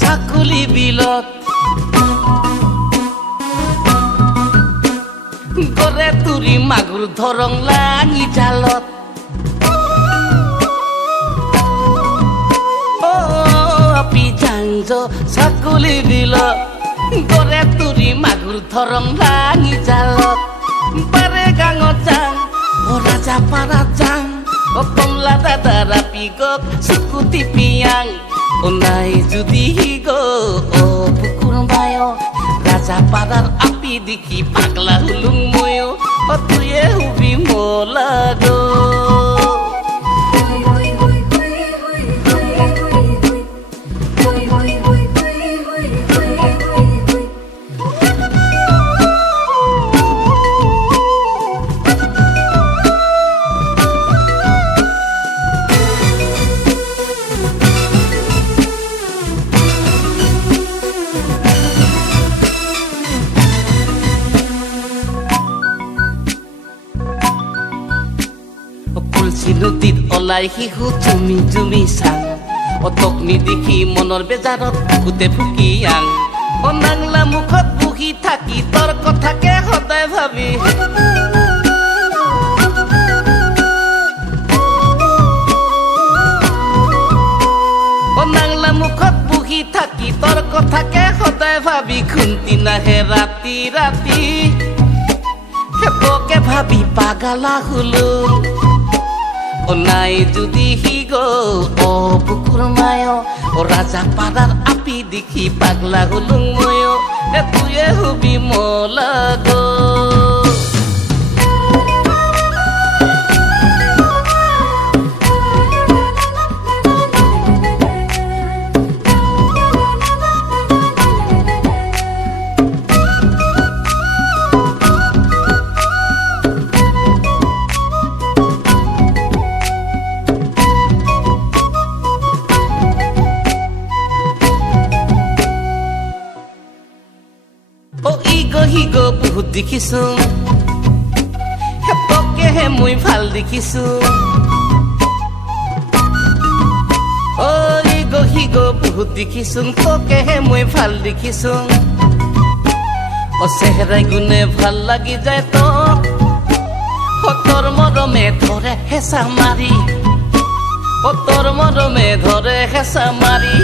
ছাগলী বিলত। গড়ে তুৰি মাগুৰ ধৰং লাঙি জালত। ও, আপি জাংজ ছাগলী বিলত। গড়ে তুৰি মাগুৰ ধৰং লাঙি জালত। বাৰে গাঙত যাং ও ৰাজা পাৰা যাং ও কমলা দাদা ৰাপি গক চুকুতি পিয়াং। যদি গো, ও পুকুর মায়। রাজা পাড়ার আপি দেখি পাগলা হলুম ময়ো। ও তুয়ে হুবি মোলা গো। তুলসী নদীত ওলাই শিশু জুমি জুমি চাং অতক নিদেখি মনৰ বেজাৰত গোটে ফুকি আং। অ নাংলা মুখত বহি থাকি তোৰ কথাকে সদায় ভাবি। অ নাংলা মুখত থাকি তোৰ কথাকে সদায় ভাবি। খুন্তি নাহে ৰাতি ৰাতি। ভাবি পাগালা হলো ও নাই যদি হিগো ও পুকুর মায়, ও রাজা পাড়ার আপি দেখি পাগলা হলুং ময়, এ তুয়ে হবি মোলা গো। ইগো হিগো বহুত দেখিছো। হেপকেহে মই ভালো দেখিছো। ও ইগো হিগো বহুত দেখিছো তোকেহে মই ভালো দেখিছো। চেহেৰাই গুণে ভালো লাগি যায় তো। তোর মৰমে ধৰে হেঁচা মাৰি। ও তোর মৰমে ধৰে হেঁচা মাৰি।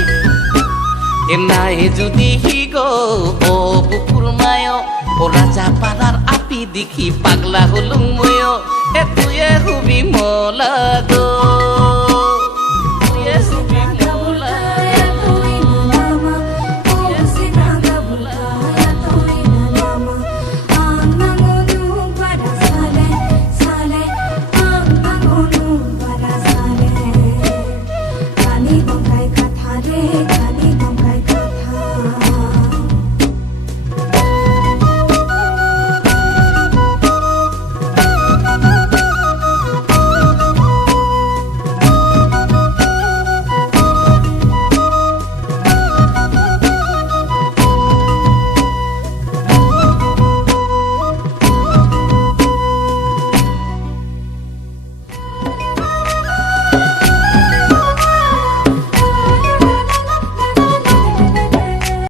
নাই যদি হি ও বুকুর মায়। ও রাজা পাড়ার আপি দেখি, পাগলা হলুম ময়। এ তুই হুবি